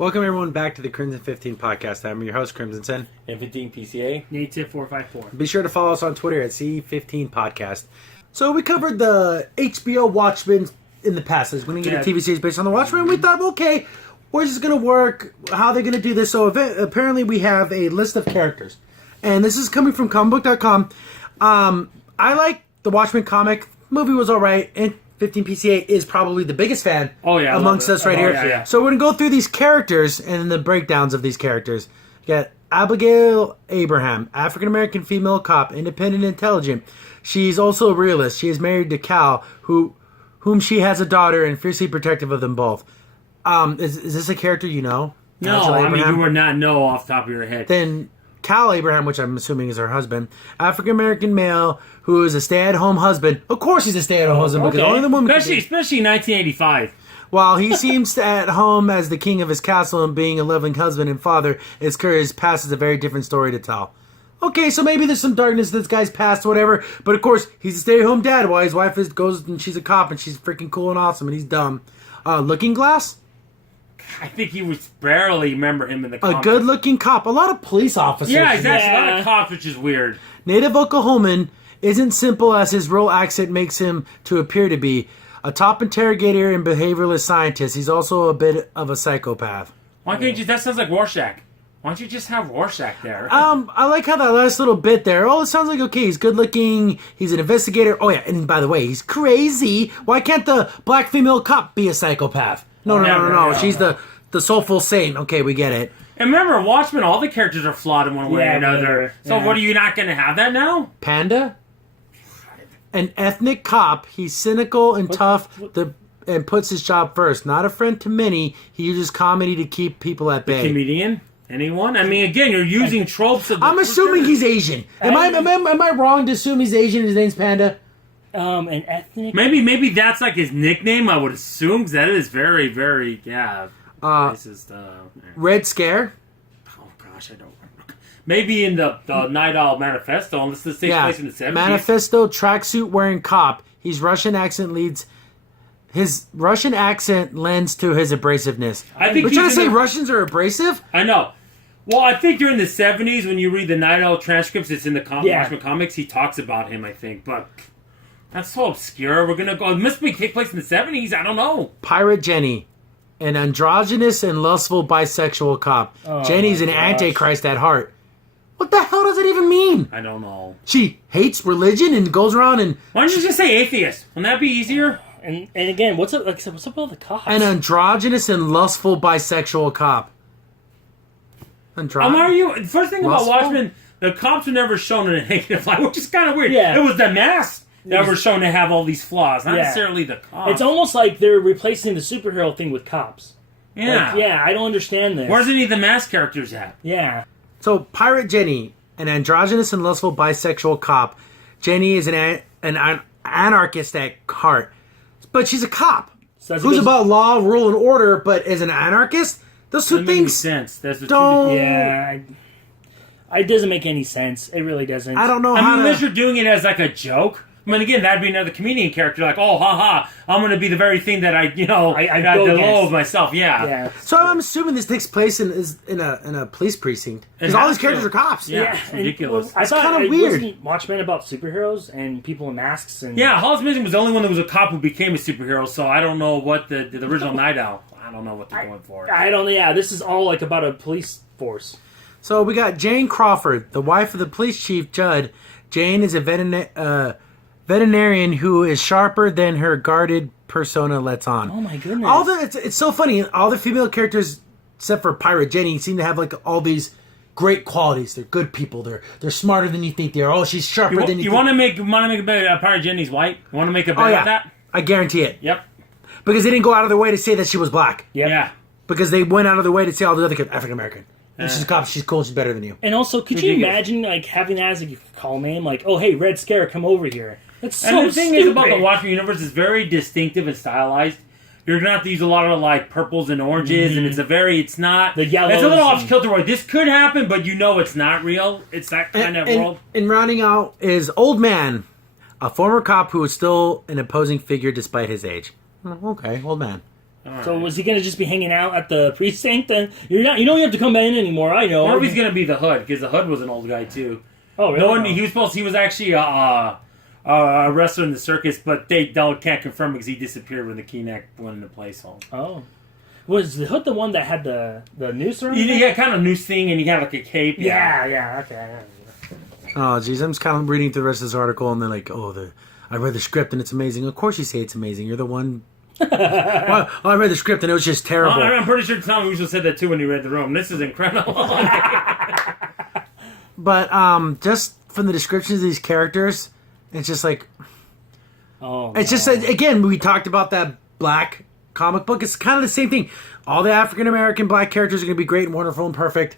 Welcome everyone back to the Crimson 15 podcast. I'm your host, Crimson Sen. And 15 PCA. Native 454. Be sure to follow us on Twitter at C15 Podcast. So we covered the HBO Watchmen in the past. We're going to get a TV series based on the Watchmen. We thought, okay, where's this going to work? How are they going to do this? So apparently we have a list of characters. And this is coming from comicbook.com. I like the Watchmen comic. Movie was alright. And 15 PCA is probably the biggest fan amongst us right here. Yeah. So we're going to go through these characters and the breakdowns of these characters. You got Abigail Abraham, African-American female cop, independent, intelligent. She's also a realist. She is married to Cal, whom she has a daughter and fiercely protective of them both. Is this a character you know? No, I mean, you would not know off the top of your head. Then Cal Abraham, which I'm assuming is her husband, African-American male who is a stay-at-home husband. Of course he's a stay-at-home husband because only the woman especially 1985. While he seems at home as the king of his castle and being a loving husband and father, his career past is a very different story to tell. Okay, so maybe there's some darkness in this guy's past, whatever. But of course, he's a stay-at-home dad while his wife goes and she's a cop and she's freaking cool and awesome and he's dumb. Looking Glass? I think you would barely remember him in the comics. A good-looking cop. A lot of police officers. Yeah, exactly. A lot of cops, which is weird. Native Oklahoman isn't simple as his rural accent makes him to appear to be. A top interrogator and behavioralist scientist, he's also a bit of a psychopath. Why can't you? That sounds like Rorschach. Why don't you just have Rorschach there? I like how that last little bit there. Oh, it sounds like okay. He's good looking. He's an investigator. Oh yeah, and by the way, he's crazy. Why can't the black female cop be a psychopath? No. She's the soulful saint. Okay, we get it. And remember, Watchmen, all the characters are flawed in one way or another. So what, are you not going to have that now? Panda? An ethnic cop. He's cynical and tough and puts his job first. Not a friend to many. He uses comedy to keep people at bay. Comedian? Anyone? I mean, again, you're using tropes of... I'm assuming he's Asian. Am I wrong to assume he's Asian and his name's Panda? An ethnic... Maybe that's like his nickname, I would assume, because that is very, very, racist. Red Scare? Oh, gosh, I don't remember. Maybe in the Night Owl Manifesto, unless this takes place in the 70s. Manifesto, tracksuit wearing cop. His Russian accent lends to his abrasiveness. I think we're trying to say Russians are abrasive? I know. Well, I think during the 70s, when you read the Night Owl transcripts, it's in the Watchmen comics, he talks about him, I think, but... That's so obscure. We're gonna go. It must take place in the 70s. I don't know. Pirate Jenny, an androgynous and lustful bisexual cop. Jenny's an antichrist at heart. What the hell does it even mean? I don't know. She hates religion and goes around and... Why don't you just say atheist? Wouldn't that be easier? And again, what's up? Like I said, what's up with all the cops? An androgynous and lustful bisexual cop. First thing about Watchmen, the cops were never shown in a negative light, which is kind of weird. Yeah. It was the mask that were shown to have all these flaws, not necessarily the cops. It's almost like they're replacing the superhero thing with cops. Yeah. Like, I don't understand this. Where's any of the mask characters at? Yeah. So, Pirate Jenny, an androgynous and lustful bisexual cop. Jenny is an anarchist at heart. But she's a cop. So who's about law, rule, and order, but is an anarchist? Those two things sense. That's don't... It doesn't make any sense. It really doesn't. I don't know unless you're doing it as like a joke. I mean, again, that'd be another comedian character, like, oh, haha, I'm going to be the very thing that I loathe myself, yeah. So I'm assuming this takes place in a police precinct. Because all these characters are cops. Yeah, it's ridiculous. I thought kind of weird. Wasn't Watchmen about superheroes and people in masks? And Hollis Mason was the only one that was a cop who became a superhero, so I don't know what the original Night Owl, I don't know what they're going for. This is all like about a police force. So we got Jane Crawford, the wife of the police chief, Judd. Jane is a veterinarian who is sharper than her guarded persona lets on. Oh my goodness! It's so funny. All the female characters, except for Pirate Jenny, seem to have like all these great qualities. They're good people. They're smarter than you think they are. Oh, she's sharper than you think. You want to make a bet Pirate Jenny's white? You want to make a bet with that? I guarantee it. Yep. Because they didn't go out of their way to say that she was black. Yep. Yeah. Because they went out of their way to say all the other kids African American. And she's a cop. She's cool. She's better than you. And also, could you imagine like having that as a call name? Like, oh hey, Red Scare, come over here. That's so And the thing stupid. is about the Watchmen universe is very distinctive and stylized. You're going to have to use a lot of like purples and oranges, and it's not... The yellows. It's a little off kilter. This could happen, but you know it's not real. It's that kind of world. And rounding out is Old Man, a former cop who is still an imposing figure despite his age. Okay, Old Man. So was he going to just be hanging out at the precinct? Then you're not. You don't have to come in anymore. I know. Or if he's going to be the Hood, because the Hood was an old guy too. Oh, really? No one. He was actually a wrestler in the circus, but they can't confirm because he disappeared when the Keyneck went into place. Oh. Was the Hood the one that had the noose around? Yeah, kind of noose thing, and he had like a cape. Yeah. Okay. Oh, geez, I'm just kind of reading through the rest of this article, and they're like, I read the script, and it's amazing. Of course you say it's amazing. You're the one... Well, I read the script, and it was just terrible. I'm pretty sure Tom Weasel said that too when he read the room. This is incredible. But just from the descriptions of these characters, it's just like... Oh, it's just, again, we talked about that black comic book. It's kind of the same thing. All the African-American black characters are going to be great and wonderful and perfect.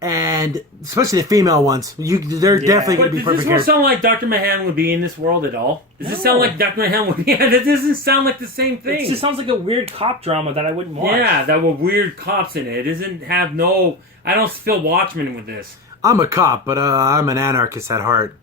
And especially the female ones. They're definitely going to be perfect. Does this sound like Dr. Mahan would be in this world at all? Does this sound like Dr. Mahan would be? Yeah, that doesn't sound like the same thing. It just sounds like a weird cop drama that I wouldn't watch. Yeah, that were weird cops in it. It doesn't have no... I don't feel Watchmen with this. I'm a cop, but I'm an anarchist at heart.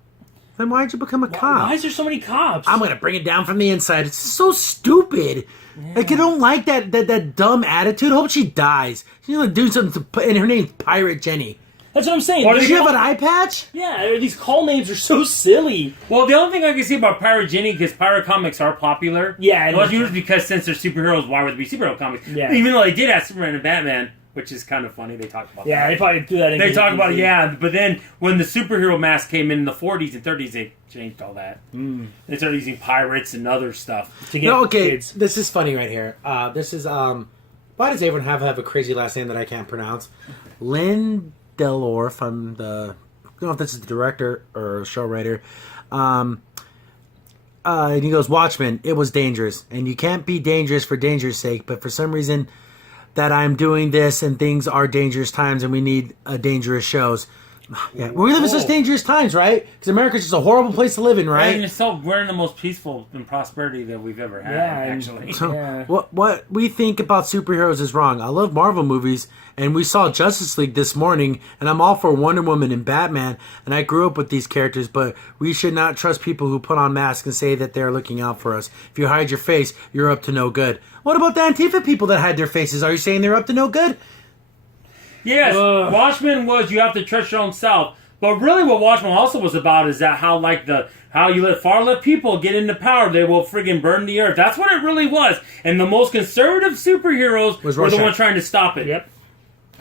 Then why'd you become a cop? Why is there so many cops? I'm going to bring it down from the inside. It's so stupid. Yeah. Like, I don't like that dumb attitude. I hope she dies. She's going to do something and her name's Pirate Jenny. That's what I'm saying. Does she have an eye patch? Yeah, these call names are so silly. Well, the only thing I can see about Pirate Jenny, because pirate comics are popular. Yeah. Well, usually because since they're superheroes, why would they be superhero comics? Yeah. Even though they did have Superman and Batman, which is kind of funny. They talk about that. Yeah, they probably do that in They talk about it, yeah. But then when the superhero mask came in the 40s and 30s, they changed all that. They started using pirates and other stuff. To get kids. This is funny right here. This is, why does everyone have a crazy last name that I can't pronounce? Lynn Delorf. I don't know if this is the director or show writer. And he goes, Watchmen, it was dangerous. And you can't be dangerous for danger's sake, but for some reason that I'm doing this and things are dangerous times and we need dangerous shows. Yeah, we live in such dangerous times, right? Because America's just a horrible place to live in, right? And we're in the most peaceful and prosperity that we've ever had, actually. So what we think about superheroes is wrong. I love Marvel movies, and we saw Justice League this morning, and I'm all for Wonder Woman and Batman, and I grew up with these characters, but we should not trust people who put on masks and say that they're looking out for us. If you hide your face, you're up to no good. What about the Antifa people that hide their faces? Are you saying they're up to no good? Yes, Watchmen was you have to trust your own self. But really what Watchmen also was about is that how you let far left people get into power, they will friggin' burn the earth. That's what it really was. And the most conservative superheroes were the ones trying to stop it. Yep.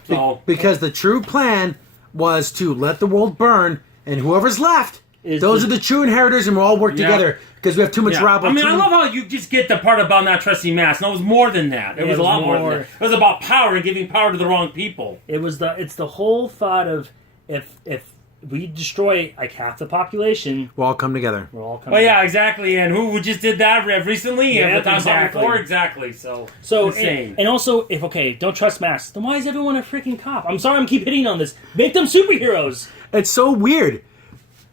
So because the true plan was to let the world burn, and whoever's left, those are the true inheritors, and we'll all work together because we have too much rabble. I mean, I love how you just get the part about not trusting masks. No, it was more than that. It was a lot more than that. It was about power and giving power to the wrong people. It's the whole thought of if we destroy like half the population, we'll all come together. Yeah, exactly. And who just did that recently? Yeah, exactly. So insane. And also, don't trust masks. Then why is everyone a freaking cop? I'm sorry, I'm keep hitting on this. Make them superheroes. It's so weird.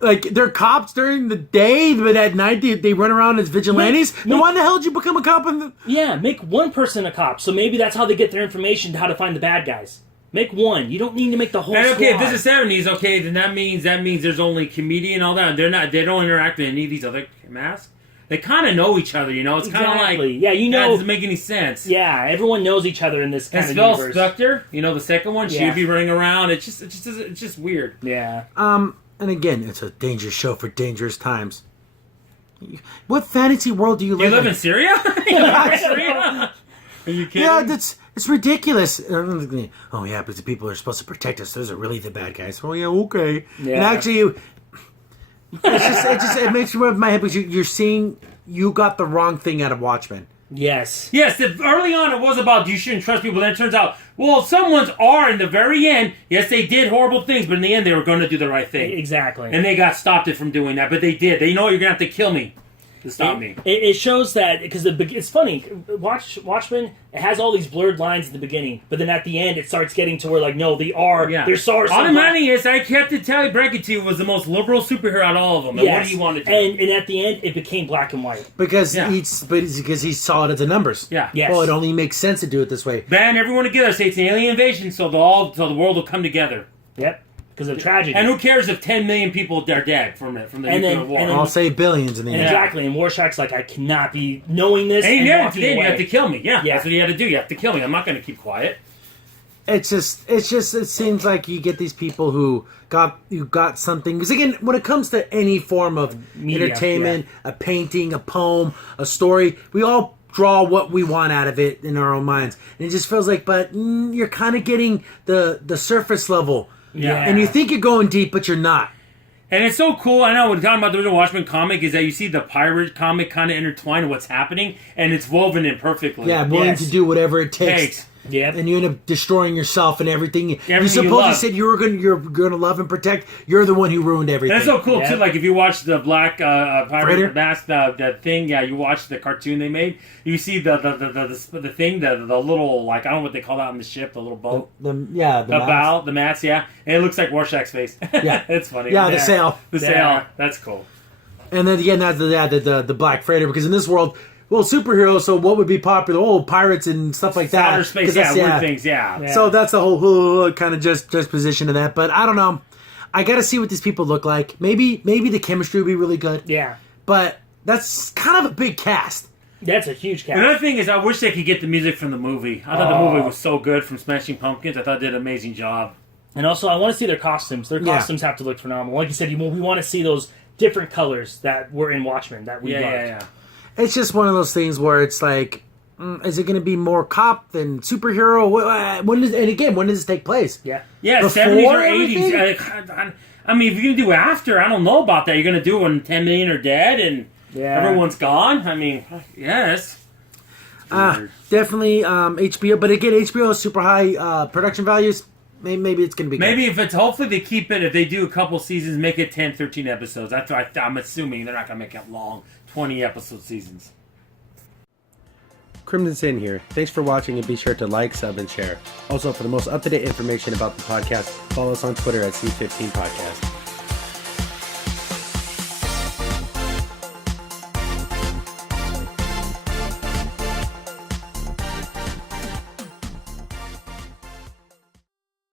Like, they're cops during the day, but at night they run around as vigilantes. Then why the hell did you become a cop? Yeah, make one person a cop. So maybe that's how they get their information to how to find the bad guys. Make one. You don't need to make the whole squad. Okay, if this is 70s, then that means there's only comedian and all that. They don't interact with any of these other masks. They kind of know each other, It's kind of like that doesn't make any sense. Yeah, everyone knows each other in this kind of universe. Spectre, the second one, she'd be running around. It's just weird. Yeah. And again, it's a dangerous show for dangerous times. What fantasy world do you live in? You live in Syria? Are you kidding? Yeah, it's ridiculous. Oh, yeah, but the people are supposed to protect us. Those are really the bad guys. Oh, yeah, okay. Yeah. And actually, it makes me rub my head because you're seeing you got the wrong thing out of Watchmen. Yes. Early on it was about you shouldn't trust people. Then it turns out, some ones are in the very end. Yes, they did horrible things, but in the end they were going to do the right thing. Exactly. And they got stopped it from doing that, but they did. They know you're going to have to kill me to stop me. It shows that, because it's funny, Watchmen, it has all these blurred lines in the beginning, but then at the end it starts getting to where, they're sorry. Ozymandias, I kept to break it to you, was the most liberal superhero out of all of them. And what do you want to do? And at the end, it became black and white. Because he saw it as the numbers. Yeah. Yes. Well, it only makes sense to do it this way. Band everyone together, say it's an alien invasion, so the world will come together. Yep. because of the tragedy. And who cares if 10 million people are dead from the nuclear war? I'll say billions in the end. Exactly, and Rorschach's like, I cannot be knowing this and walking away. You have to kill me. Yeah, that's what you had to do. You have to kill me. I'm not going to keep quiet. It seems like you get these people who got something. Because again, when it comes to any form of media, entertainment, a painting, a poem, a story, we all draw what we want out of it in our own minds. And it just feels like, you're kind of getting the surface level. Yeah. And you think you're going deep, but you're not. And it's so cool. I know when talking about the original Watchmen comic is that you see the pirate comic kind of intertwined with what's happening, and it's woven in perfectly. Yeah, willing to do whatever it takes. Yeah, and you end up destroying yourself and everything. You supposedly said you're going to love and protect. You're the one who ruined everything. That's so cool too. Like if you watch the Black Pirate Mask, the thing. Yeah, you watch the cartoon they made. You see the thing, the little, like, I don't know what they call that on the ship, the little boat. The bow, the mast. Yeah, and it looks like Rorschach's face. Yeah, it's funny. Yeah, the sail. The sail. That's cool. And then again, that's the Black Freighter, because in this world, well, superheroes, so what would be popular? Oh, pirates and stuff like that. Outer space, weird things, So that's the whole kind of just position of that. But I don't know. I got to see what these people look like. Maybe the chemistry would be really good. Yeah. But that's kind of a big cast. That's a huge cast. Another thing is, I wish they could get the music from the movie. I thought the movie was so good from Smashing Pumpkins. I thought they did an amazing job. And also, I want to see their costumes. Their costumes have to look phenomenal. Like you said, we want to see those different colors that were in Watchmen that we loved. Yeah. It's just one of those things where it's like, is it going to be more cop than superhero? When does this take place? Yeah, 70s or 80s. I mean, if you're going to do after, I don't know about that. You're going to do when 10 million are dead and everyone's gone? I mean, yes. Definitely HBO. But again, HBO has super high production values. Maybe it's going to be good. Maybe if it's, hopefully they keep it, if they do a couple seasons, make it 10, 13 episodes. That's what I'm assuming. They're not going to make it long, 20 episode seasons. Crimson Sin here. Thanks for watching, and be sure to like, sub, and share. Also, for the most up-to-date information about the podcast, follow us on Twitter at C15 Podcast.